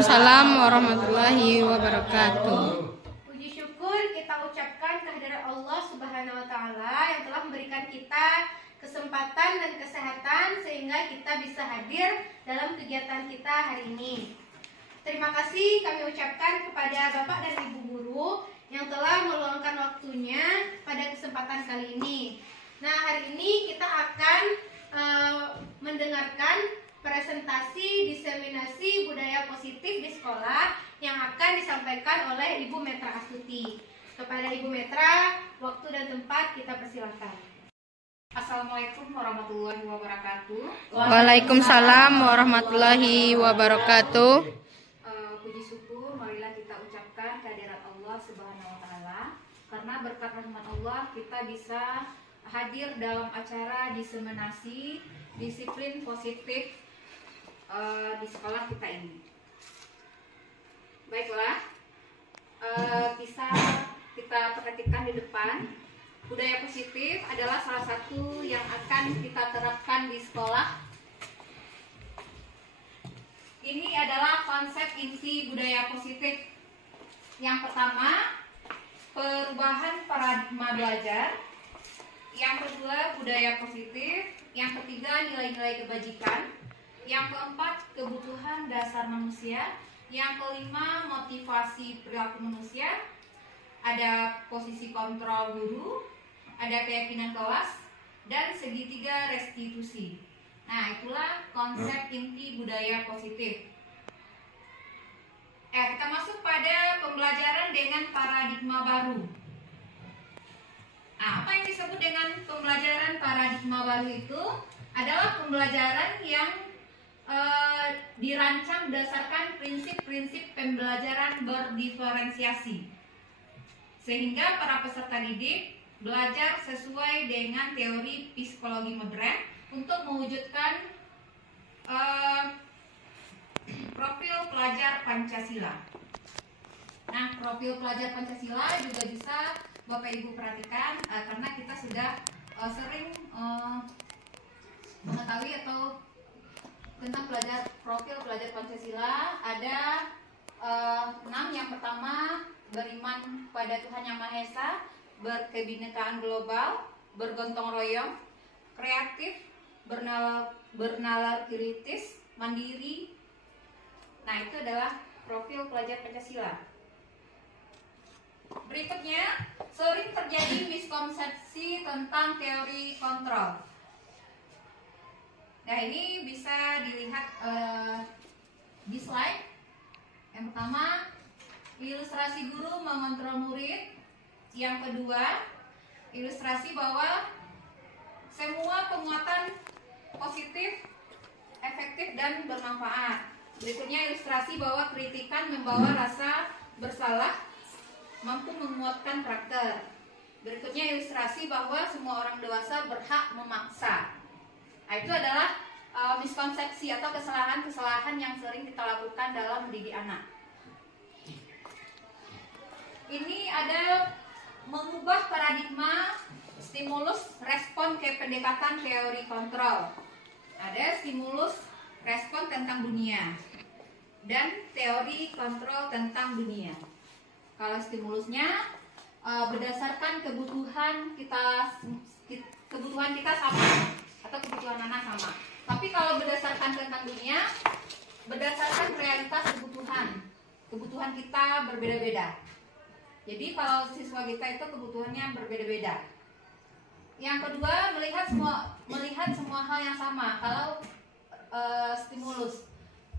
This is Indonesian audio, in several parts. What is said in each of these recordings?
Waalaikumsalam warahmatullahi wabarakatuh. Puji syukur kita ucapkan kehadirat Allah Subhanahu wa taala yang telah memberikan kita kesempatan dan kesehatan sehingga kita bisa hadir dalam kegiatan kita hari ini. Terima kasih kami ucapkan kepada Bapak dan Ibu guru yang telah meluangkan waktunya pada kesempatan kali ini. Nah, hari ini kita akan mendengarkan presentasi diseminasi budaya positif di sekolah yang akan disampaikan oleh Ibu Metra Astuti. Kepada Ibu Metra, waktu dan tempat kita persilakan. Assalamualaikum warahmatullahi wabarakatuh. Waalaikumsalam warahmatullahi wabarakatuh. Puji syukur marilah kita ucapkan kehadirat Allah Subhanahu wa taala. Karena berkat rahmat Allah kita bisa hadir dalam acara diseminasi disiplin positif di sekolah kita ini. Baiklah, bisa kita perhatikan di depan. Budaya positif adalah salah satu yang akan kita terapkan di sekolah. Ini adalah konsep inti budaya positif. Yang pertama, perubahan paradigma belajar. Yang kedua, budaya positif. Yang ketiga, nilai-nilai kebajikan. Yang keempat, kebutuhan dasar manusia. Yang kelima, motivasi perilaku manusia. Ada posisi kontrol guru, ada keyakinan kelas, dan segitiga restitusi. Nah, itulah konsep inti budaya positif. Kita masuk pada pembelajaran dengan paradigma baru. Nah, apa yang disebut dengan pembelajaran paradigma baru itu adalah pembelajaran yang dirancang berdasarkan prinsip-prinsip pembelajaran berdiferensiasi, sehingga para peserta didik belajar sesuai dengan teori psikologi modern untuk mewujudkan profil pelajar Pancasila. Nah, profil pelajar Pancasila juga bisa Bapak Ibu perhatikan karena kita sudah sering mengetahui atau tentang profil pelajar Pancasila. Ada 6. Yang pertama, beriman pada Tuhan Yang Maha Esa, berkebinekaan global, bergotong royong, kreatif, bernalar kritis, mandiri. Nah, itu adalah profil pelajar Pancasila. Berikutnya, sering terjadi miskonsepsi tentang teori kontrol. Nah, ini bisa dilihat di slide. Yang pertama, ilustrasi guru mengontrol murid. Yang kedua, ilustrasi bahwa semua penguatan positif, efektif, dan bermanfaat. Berikutnya, ilustrasi bahwa kritikan membawa rasa bersalah, mampu menguatkan karakter. Berikutnya, ilustrasi bahwa semua orang dewasa berhak memaksa. Nah, itu adalah miskonsepsi atau kesalahan-kesalahan yang sering kita lakukan dalam mendidik anak. Ini ada mengubah paradigma stimulus respon ke pendekatan teori kontrol. Ada stimulus respon tentang dunia dan teori kontrol tentang dunia. Kalau stimulusnya berdasarkan kebutuhan kita sama atau kebutuhan anak sama. Tapi kalau berdasarkan tentang dunia, berdasarkan realitas kebutuhan kita berbeda-beda. Jadi kalau siswa kita itu kebutuhannya berbeda-beda. Yang kedua, melihat semua hal yang sama kalau stimulus.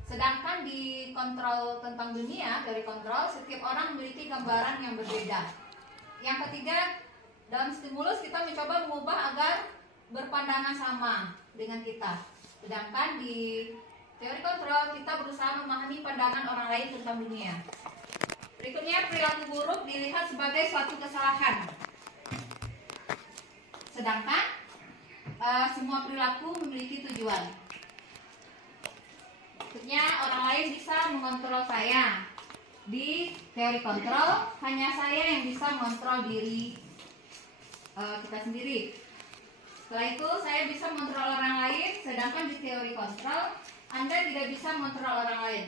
Sedangkan di kontrol tentang dunia, dari kontrol, setiap orang memiliki gambaran yang berbeda. Yang ketiga, dalam stimulus kita mencoba mengubah agar berpandangan sama dengan kita. Sedangkan di teori kontrol kita berusaha memahami pandangan orang lain tentang dunia. Berikutnya, perilaku buruk dilihat sebagai suatu kesalahan. Sedangkan semua perilaku memiliki tujuan. Berikutnya, orang lain bisa mengontrol saya. Di teori kontrol, hanya saya yang bisa mengontrol diri kita sendiri. Setelah itu, saya bisa mengontrol orang lain, sedangkan di teori kontrol, Anda tidak bisa mengontrol orang lain.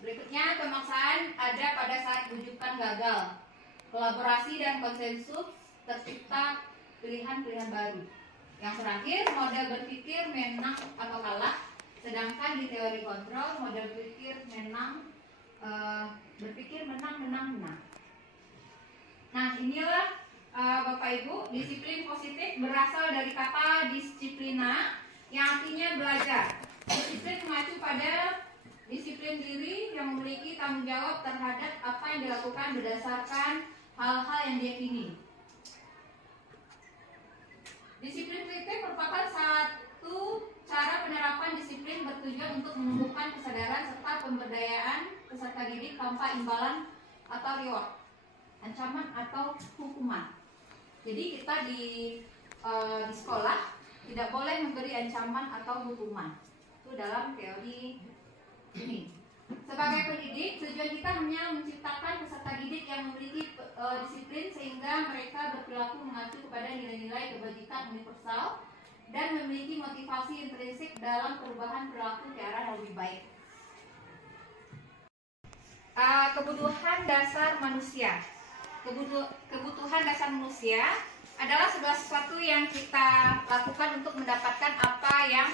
Berikutnya, pemaksaan ada pada saat rujukan gagal. Kolaborasi dan konsensus tercipta pilihan-pilihan baru. Yang terakhir, model berpikir menang atau kalah. Sedangkan di teori kontrol, model berpikir menang. Nah, inilah Bapak Ibu, disiplin positif berasal dari kata disiplina yang artinya belajar. Disiplin mengacu pada disiplin diri yang memiliki tanggung jawab terhadap apa yang dilakukan berdasarkan hal-hal yang diyakini. Disiplin kritik merupakan satu cara penerapan disiplin bertujuan untuk menumbuhkan kesadaran serta pemberdayaan peserta didik tanpa imbalan atau reward, ancaman atau hukuman. Jadi kita di sekolah tidak boleh memberi ancaman atau hukuman. Itu dalam teori ini. Sebagai pendidik, tujuan kita hanya menciptakan peserta didik yang memiliki disiplin sehingga mereka berperilaku mengacu kepada nilai-nilai kebajikan universal dan memiliki motivasi intrinsik dalam perubahan perilaku ke arah yang lebih baik. Kebutuhan dasar manusia. Kebutuhan dasar manusia adalah segala sesuatu yang kita lakukan untuk mendapatkan apa yang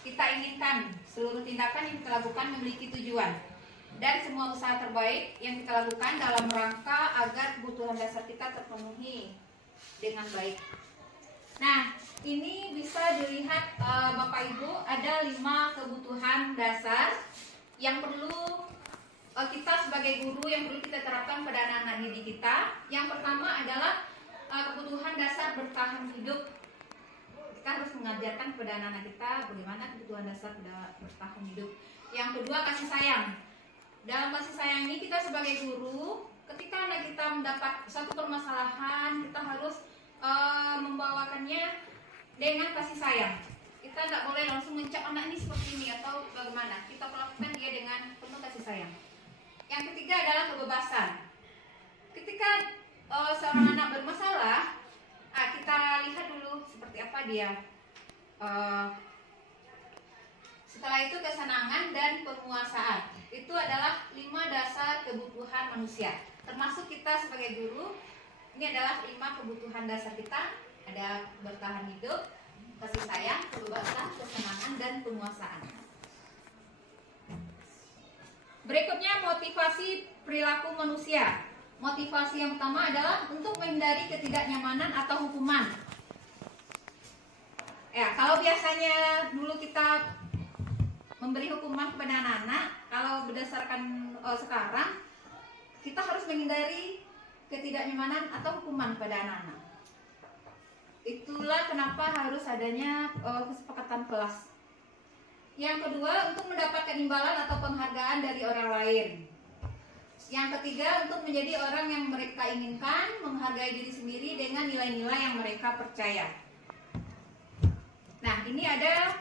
kita inginkan. Seluruh tindakan yang kita lakukan memiliki tujuan, dan semua usaha terbaik yang kita lakukan dalam rangka agar kebutuhan dasar kita terpenuhi dengan baik. Nah, ini bisa dilihat Bapak Ibu, ada 5 kebutuhan dasar yang perlu kita sebagai guru yang perlu kita terapkan pada anak-anak didik kita. Yang pertama adalah kebutuhan dasar bertahan hidup. Kita harus mengajarkan kepada anak-anak kita bagaimana kebutuhan dasar bertahan hidup. Yang kedua, kasih sayang. Dalam kasih sayang ini kita sebagai guru, ketika anak kita mendapat satu permasalahan, kita harus membawakannya dengan kasih sayang. Kita tidak boleh langsung mencap anak ini seperti ini atau bagaimana. Kita perlakukan dia dengan penuh kasih sayang. Yang ketiga adalah kebebasan. Ketika seorang anak bermasalah, kita lihat dulu seperti apa dia. Setelah itu kesenangan dan penguasaan. Itu adalah 5 dasar kebutuhan manusia. Termasuk kita sebagai guru, ini adalah 5 kebutuhan dasar kita. Ada bertahan hidup, kasih sayang, kebebasan, kesenangan, dan penguasaan. Berikutnya, motivasi perilaku manusia. Motivasi yang pertama adalah untuk menghindari ketidaknyamanan atau hukuman. Ya, kalau biasanya dulu kita memberi hukuman kepada anak-anak, kalau berdasarkan sekarang kita harus menghindari ketidaknyamanan atau hukuman pada anak-anak. Itulah kenapa harus adanya kesepakatan kelas. Yang kedua, untuk mendapatkan imbalan atau penghargaan dari orang lain. Yang ketiga, untuk menjadi orang yang mereka inginkan, menghargai diri sendiri dengan nilai-nilai yang mereka percaya. Nah, ini ada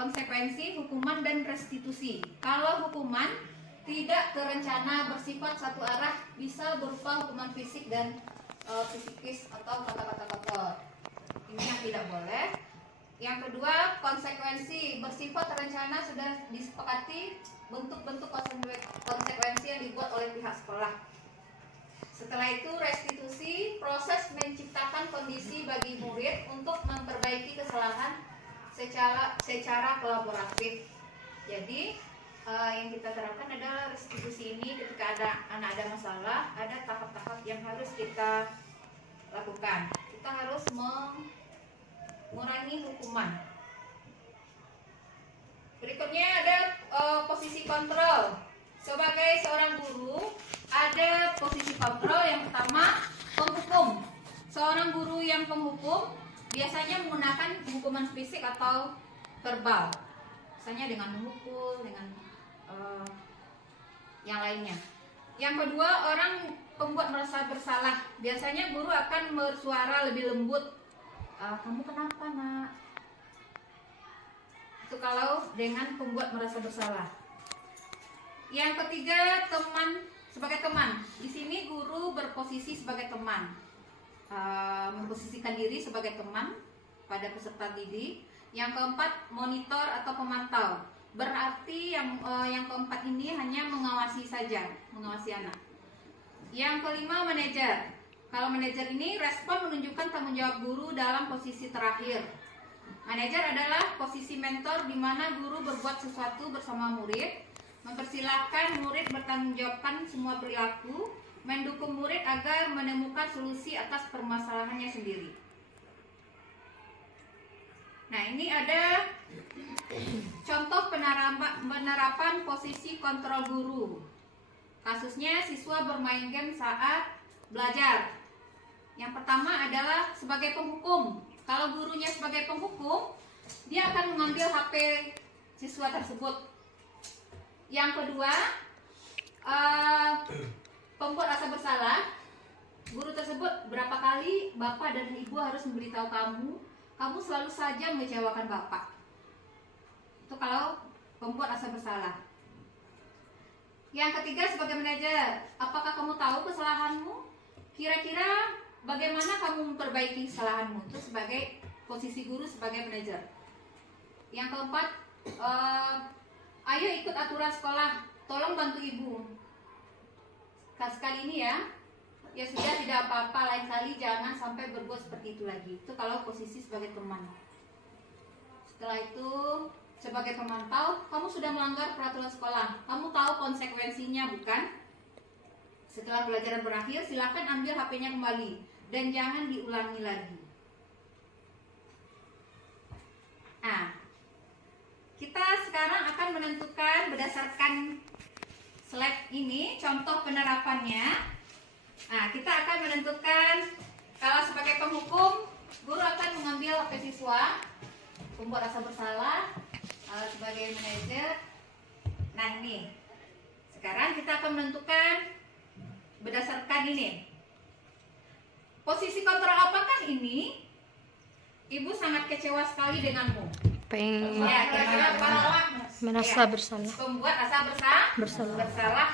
konsekuensi hukuman dan restitusi. Kalau hukuman tidak terencana bersifat satu arah, bisa berupa hukuman fisik dan psikis atau kata-kata kotor. Ini yang tidak boleh. Yang kedua, konsekuensi bersifat terencana sudah disepakati bentuk-bentuk konsekuensi yang dibuat oleh pihak sekolah. Setelah itu restitusi, proses menciptakan kondisi bagi murid untuk memperbaiki kesalahan secara kolaboratif. Jadi yang kita terapkan adalah restitusi ini. Ketika anak ada masalah, ada tahap-tahap yang harus kita lakukan. Kita harus mengurangi hukuman. Berikutnya ada posisi kontrol. Sebagai seorang guru, ada posisi kontrol. Yang pertama, penghukum. Seorang guru yang penghukum biasanya menggunakan hukuman fisik atau verbal, misalnya dengan memukul, dengan yang lainnya. Yang kedua, orang pembuat merasa bersalah. Biasanya guru akan bersuara lebih lembut. Kamu kenapa, nak? Itu kalau dengan pembuat merasa bersalah. Yang ketiga, teman, sebagai teman. Di sini guru berposisi sebagai teman, memposisikan diri sebagai teman pada peserta didik. Yang keempat, monitor atau pemantau. berarti yang keempat ini hanya mengawasi saja, mengawasi anak. Yang kelima, manajer. Kalau manajer ini respon menunjukkan tanggung jawab guru dalam posisi terakhir. Manajer adalah posisi mentor di mana guru berbuat sesuatu bersama murid, mempersilahkan murid bertanggung jawabkan semua perilaku, mendukung murid agar menemukan solusi atas permasalahannya sendiri. Nah, ini ada contoh penerapan posisi kontrol guru. Kasusnya siswa bermain game saat belajar. Yang pertama adalah sebagai penghukum. Kalau gurunya sebagai penghukum, dia akan mengambil HP siswa tersebut. Yang kedua, pembuat rasa bersalah. Guru tersebut, berapa kali bapak dan ibu harus memberitahu kamu selalu saja mengecewakan bapak. Itu kalau pembuat rasa bersalah. Yang ketiga, sebagai manajer, apakah kamu tahu kesalahanmu? Kira-kira bagaimana kamu memperbaiki kesalahanmu? Itu sebagai posisi guru sebagai manajer. Yang keempat, ayo ikut aturan sekolah, tolong bantu ibu. Sekali ini ya sudah, tidak apa-apa, lain kali jangan sampai berbuat seperti itu lagi. Itu kalau posisi sebagai teman. Setelah itu, sebagai pemantau, kamu sudah melanggar peraturan sekolah. Kamu tahu konsekuensinya, bukan? Setelah pelajaran berakhir, silakan ambil HP-nya kembali dan jangan diulangi lagi. Nah, kita sekarang akan menentukan berdasarkan slide ini contoh penerapannya. Nah, kita akan menentukan kalau sebagai penghukum, guru akan mengambil HP siswa, pembuat rasa bersalah, sebagai manajer. Nah, ini sekarang kita akan menentukan berdasarkan ini. Posisi kontrol apakah ini? Ibu sangat kecewa sekali denganmu. Ya, kira-kira Merasa bersalah. Pembuat rasa bersalah.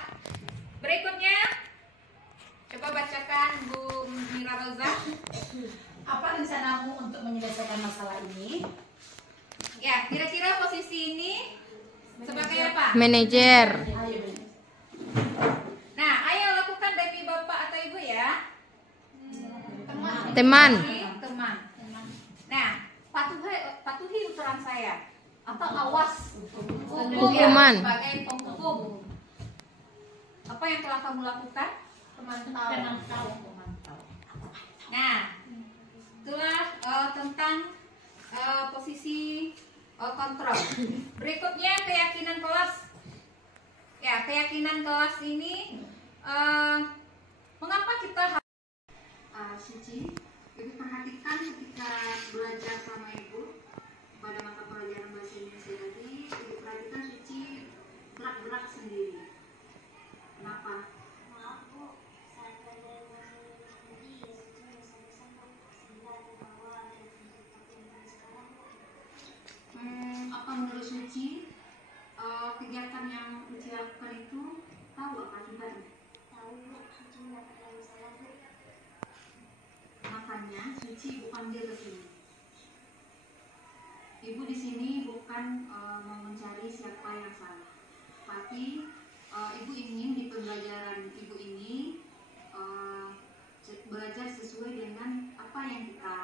Berikutnya, coba bacakan Bu Mira Roza. Apa rencanamu untuk menyelesaikan masalah ini? Ya, kira-kira posisi ini sebagai apa? Manajer. Ayo, Ben. Nah, ayo lakukan demi bapak atau ibu ya. Teman. Teman. Nah, patuhi usulan saya atau awas Hukuman. sebagai penghukum. Apa yang telah kamu lakukan? Pemantau. Nah, itulah tentang posisi kontrol. Berikutnya keyakinan kelas. Ya, keyakinan kelas ini mengapa kita harus Suci, ibu perhatikan ketika belajar sama ibu pada mata pelajaran bahasa Indonesia tadi, ibu perhatikan Suci gerak-gerak sendiri. Kenapa? Maaf Bu, saat belajar bahasa Inggris tadi Suci bersama-sama sehingga ada bahwa ada yang sekarang Bu. Apa menurut Suci kegiatan yang Suci lakukan itu tahu apa akibatnya? Tahu Bu, Suci mendapat yang salah Bu. Makanya Suci bukan dia ke sini. Ibu di sini bukan mau mencari siapa yang salah, tapi ibu ingin di pembelajaran ibu ini belajar sesuai dengan apa yang kita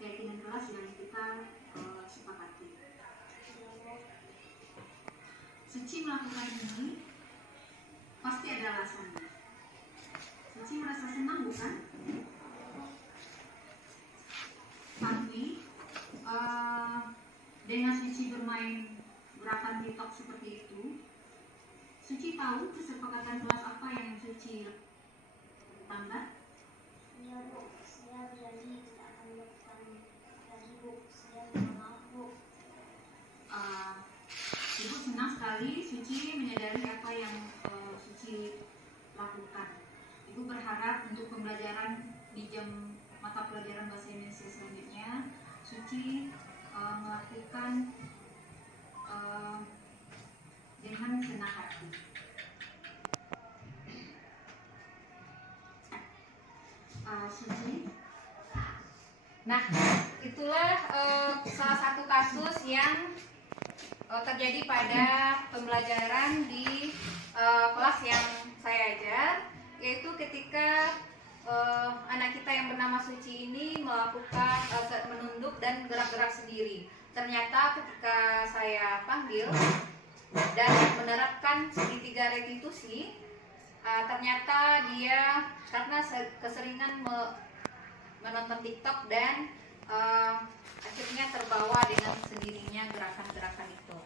keyakinan kelas yang kita sepakati. Suci melakukan ini pasti ada alasannya. Suci merasa senang bukan? Tapi dengan Suci bermain gerakan TikTok seperti itu, Suci tahu kesepakatan kelas apa yang Suci tambah? Iya Bu, saya berjanji tidak akan melakukan lagi Bu. Saya minta maaf Bu. Ibu senang sekali Suci menyadari apa yang Suci lakukan. Ibu berharap untuk pembelajaran di jam mata pelajaran bahasa Indonesia selanjutnya, Suci melakukan dengan senang hati. Suci. Nah, itulah salah satu kasus yang terjadi pada pembelajaran di kelas yang saya ajar, yaitu ketika anak kita yang bernama Suci ini melakukan menunduk dan gerak-gerak sendiri. Ternyata ketika saya panggil dan menerapkan segitiga restitusi, ternyata dia karena keseringan menonton TikTok dan akhirnya terbawa dengan sendirinya gerakan-gerakan itu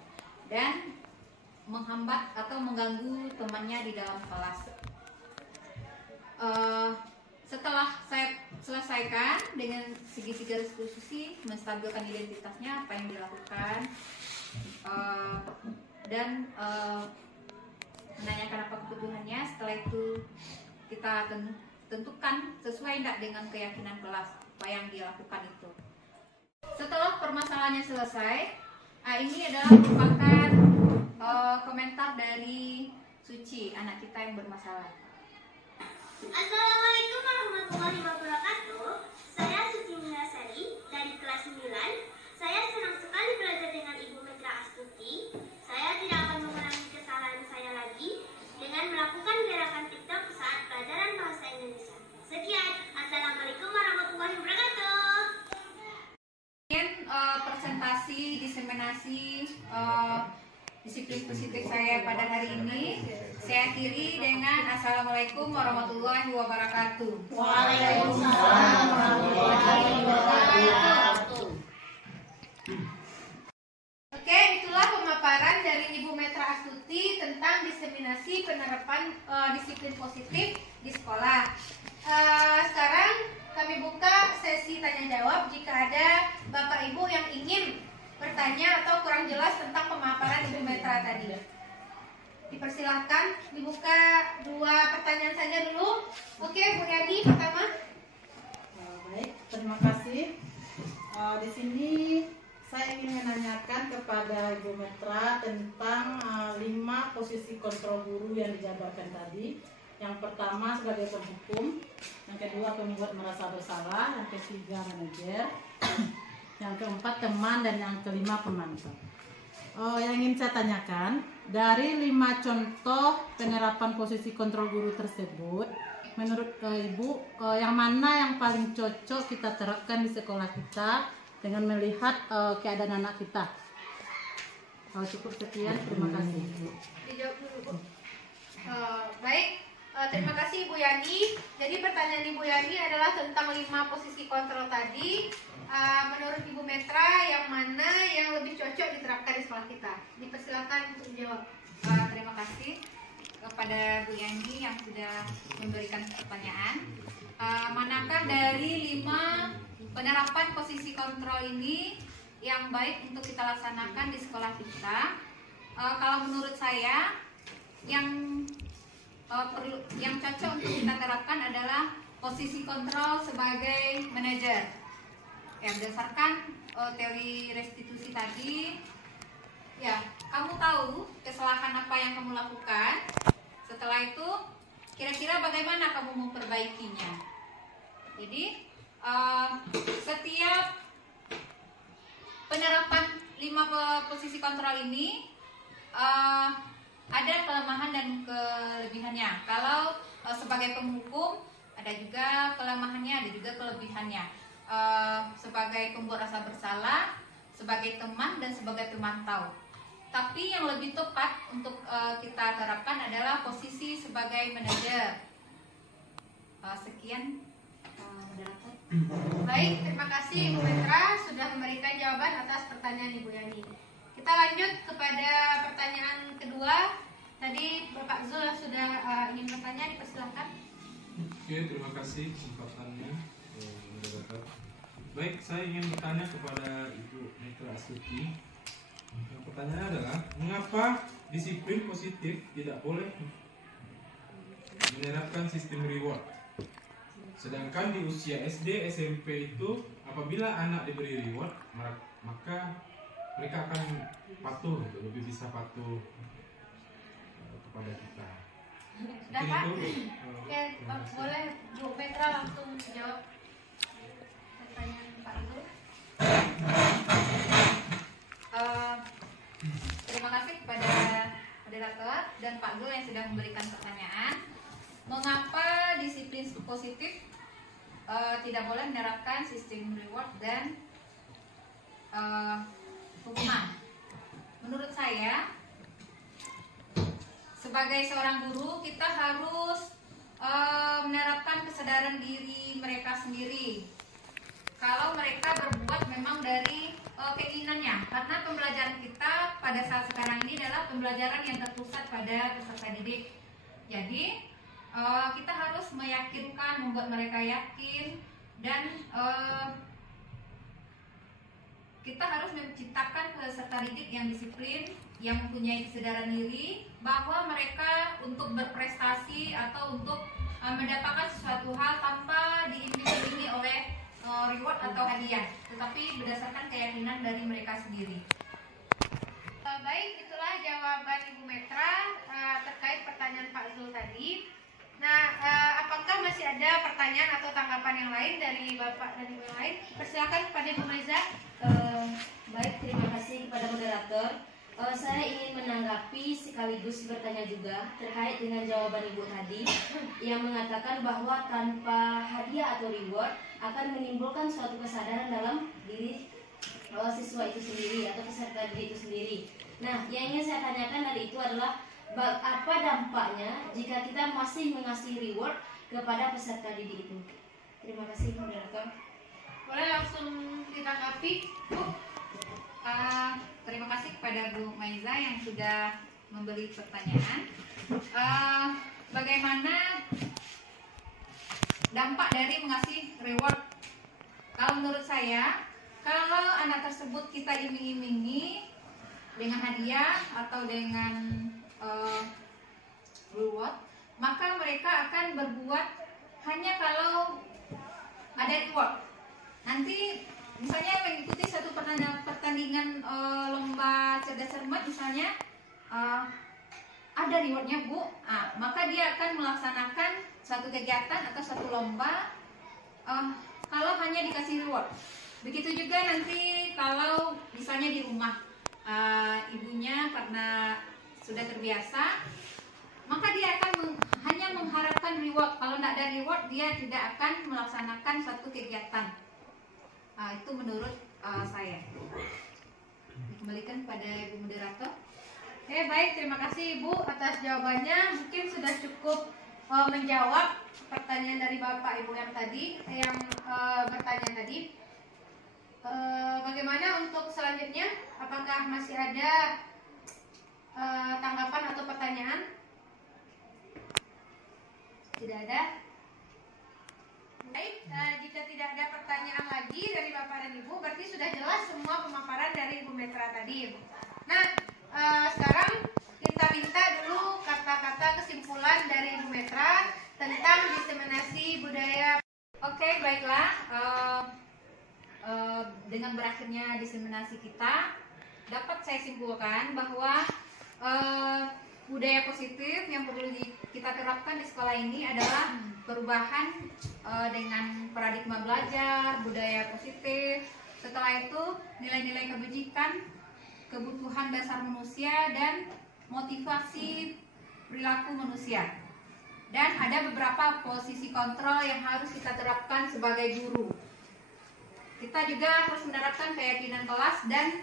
dan menghambat atau mengganggu temannya di dalam kelas. Setelah saya selesaikan dengan segitiga restitusi, menstabilkan identitasnya, apa yang dilakukan, dan menanyakan apa kebutuhannya. Setelah itu kita tentukan sesuai tidak dengan keyakinan kelas apa yang dilakukan itu. Setelah permasalahannya selesai, ini adalah merupakan komentar dari Suci, anak kita yang bermasalah. Assalamualaikum warahmatullahi wabarakatuh. Saya Suci Milasari dari kelas 9. Saya senang sekali belajar dengan Ibu Metra Astuti. Saya tidak akan mengulangi kesalahan saya lagi dengan melakukan gerakan TikTok saat pelajaran bahasa Indonesia. Sekian, Assalamualaikum warahmatullahi wabarakatuh. Presentasi diseminasi disiplin positif saya pada hari ini saya akhiri dengan Assalamualaikum warahmatullahi wabarakatuh. Waalaikumsalam warahmatullahi wabarakatuh. Oke, itulah pemaparan dari Ibu Metra Astuti tentang diseminasi penerapan disiplin positif di sekolah. Sekarang kami buka sesi tanya jawab jika ada Bapak Ibu yang ingin bertanya atau kurang jelas tentang pemaparan Ibu Metra tadi. Dipersilahkan, dibuka 2 pertanyaan saja dulu. Oke, Bu Yani pertama. Baik, terima kasih. Di sini saya ingin menanyakan kepada Ibu Metra tentang 5 posisi kontrol guru yang dijabarkan tadi. Yang pertama sebagai penghukum, yang kedua pembuat merasa bersalah, yang ketiga manajer, yang keempat teman, dan yang kelima pemantau. Yang ingin saya tanyakan, dari 5 contoh penerapan posisi kontrol guru tersebut, menurut Ibu, yang mana yang paling cocok kita terapkan di sekolah kita dengan melihat keadaan anak kita? Cukup sekian, terima kasih. Dijawab dulu, Bu. Baik. Terima kasih Ibu Yani. Jadi pertanyaan Ibu Yani adalah tentang 5 posisi kontrol tadi. Menurut Ibu Metra, yang mana yang lebih cocok diterapkan di sekolah kita? Dipersilakan untuk dijawab. Terima kasih kepada Bu Yani yang sudah memberikan pertanyaan. Manakah dari 5 penerapan posisi kontrol ini yang baik untuk kita laksanakan di sekolah kita? Kalau menurut saya, yang cocok untuk kita terapkan adalah posisi kontrol sebagai manajer. Ya, berdasarkan teori restitusi tadi, ya, kamu tahu kesalahan apa yang kamu lakukan. Setelah itu, kira-kira bagaimana kamu memperbaikinya. Jadi, setiap penerapan 5 posisi kontrol ini ada kelemahan dan kelebihannya. Kalau sebagai penghukum ada juga kelemahannya, ada juga kelebihannya. Sebagai pembuat rasa bersalah, sebagai teman, dan sebagai pemantau. Tapi yang lebih tepat untuk kita terapkan adalah posisi sebagai manajer. Sekian, moderator. Baik, terima kasih Ibu Metra sudah memberikan jawaban atas pertanyaan Ibu Yani. Kita lanjut kepada pertanyaan kedua. Tadi Bapak Zul sudah ingin bertanya, dipersilahkan. Oke, terima kasih kesempatannya. Baik, saya ingin bertanya kepada Ibu Metra Astuti. Pertanyaannya adalah, mengapa disiplin positif tidak boleh menerapkan sistem reward? Sedangkan di usia SD, SMP itu apabila anak diberi reward, maka mereka akan patuh, lebih bisa patuh kepada kita. Sudah Pak? Oke, boleh Bu Metra langsung jawab pertanyaan Pak Zul. moderator dan Pak Gul yang sudah memberikan pertanyaan. Mengapa disiplin positif tidak boleh menerapkan sistem reward dan hukuman? Menurut saya, sebagai seorang guru kita harus menerapkan kesadaran diri mereka sendiri. Kalau mereka berbuat memang dari keinginannya, karena pembelajaran kita pada saat sekarang ini adalah pembelajaran yang terpusat pada peserta didik. Jadi kita harus meyakinkan, membuat mereka yakin, dan kita harus menciptakan peserta didik yang disiplin, yang mempunyai kesadaran diri bahwa mereka untuk berprestasi atau untuk mendapatkan sesuatu hal tanpa diiming-imingi oleh reward atau hadiah, tetapi berdasarkan keyakinan dari mereka sendiri. Baik, itulah jawaban Ibu Metra terkait pertanyaan Pak Zul tadi. Nah, apakah masih ada pertanyaan atau tanggapan yang lain dari Bapak dan Ibu yang lain? Persilakan kepada Ibu Maiza. Baik, terima kasih kepada moderator. Saya ingin menanggapi sekaligus bertanya juga terkait dengan jawaban Ibu tadi yang mengatakan bahwa tanpa hadiah atau reward akan menimbulkan suatu kesadaran dalam diri siswa itu sendiri atau peserta didik itu sendiri. Nah, yang ingin saya tanyakan dari itu adalah apa dampaknya jika kita masih mengasih reward kepada peserta didik itu. Terima kasih moderator. Boleh langsung ditanggapi, Bu? Terima kasih kepada Bu Maiza yang sudah memberi pertanyaan. Bagaimana dampak dari mengasih reward? Kalau menurut saya, kalau anak tersebut kita iming-imingi dengan hadiah atau dengan reward, maka mereka akan berbuat hanya kalau ada reward. Nanti misalnya mengikuti satu pertandingan lomba cerdas cermat misalnya, ada rewardnya Bu, maka dia akan melaksanakan satu kegiatan atau satu lomba kalau hanya dikasih reward. Begitu juga nanti kalau misalnya di rumah ibunya karena sudah terbiasa, maka dia akan hanya mengharapkan reward. Kalau tidak ada reward, dia tidak akan melaksanakan satu kegiatan. Itu menurut saya. Dikembalikan pada Ibu moderator. Oke, baik, terima kasih Ibu atas jawabannya. Mungkin sudah cukup menjawab pertanyaan dari Bapak Ibu yang bertanya tadi. Bagaimana untuk selanjutnya? Apakah masih ada tanggapan atau pertanyaan? Tidak ada. Baik, jika tidak ada pertanyaan lagi dari Bapak dan Ibu, berarti sudah jelas semua pemaparan dari Ibu Metra tadi. Nah, sekarang kita minta dulu kata-kata kesimpulan dari Ibu Metra tentang diseminasi budaya. Oke, baiklah. Dengan berakhirnya diseminasi kita, dapat saya simpulkan bahwa budaya positif yang perlu kita terapkan di sekolah ini adalah perubahan dengan paradigma belajar, budaya positif. Setelah itu nilai-nilai kebajikan, kebutuhan dasar manusia, dan motivasi perilaku manusia. Dan ada beberapa posisi kontrol yang harus kita terapkan sebagai guru. Kita juga harus menerapkan keyakinan kelas dan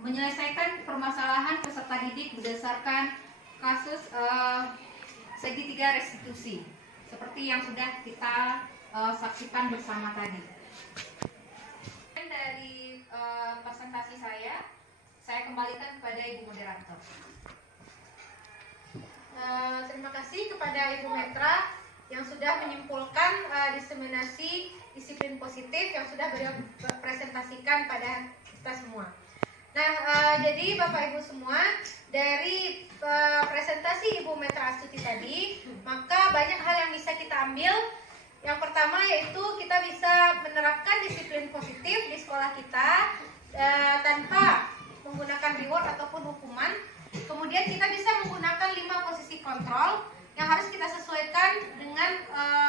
menyelesaikan permasalahan peserta didik berdasarkan kasus segitiga restitusi seperti yang sudah kita saksikan bersama tadi. Dari presentasi saya kembalikan kepada Ibu moderator. Terima kasih kepada Ibu Metra yang sudah menyimpulkan diseminasi disiplin positif yang sudah beliau presentasikan pada kita semua. Nah, jadi Bapak Ibu semua, dari presentasi Ibu Metra Astuti tadi, maka banyak hal yang bisa kita ambil. Yang pertama yaitu kita bisa menerapkan disiplin positif di sekolah kita tanpa menggunakan reward ataupun hukuman. Kemudian kita bisa menggunakan 5 posisi kontrol yang harus kita sesuaikan dengan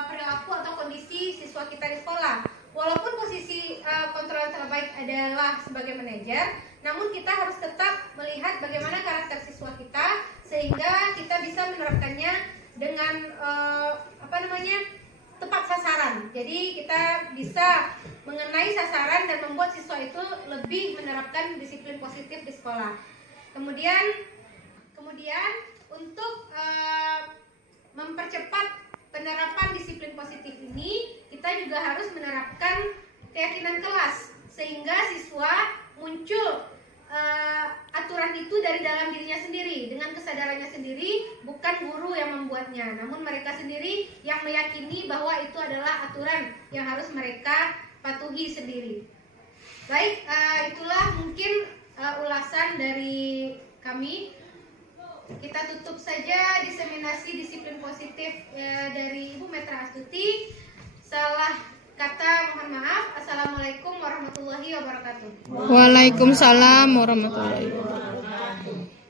perilaku atau kondisi siswa kita di sekolah. Walaupun posisi kontrol yang terbaik adalah sebagai manajer, namun kita harus tetap melihat bagaimana karakter siswa kita sehingga kita bisa menerapkannya dengan tepat sasaran. Jadi kita bisa mengenai sasaran dan membuat siswa itu lebih menerapkan disiplin positif di sekolah. Kemudian untuk mempercepat penerapan disiplin positif ini, kita juga harus menerapkan keyakinan kelas sehingga siswa muncul aturan itu dari dalam dirinya sendiri dengan kesadarannya sendiri, bukan guru yang membuatnya, namun mereka sendiri yang meyakini bahwa itu adalah aturan yang harus mereka patuhi sendiri. Baik, itulah mungkin ulasan dari kami. Kita tutup saja diseminasi disiplin positif dari Ibu Metra Astuti. Salah kata mohon maaf. Assalamualaikum warahmatullahi wabarakatuh. Waalaikumsalam warahmatullahi wabarakatuh.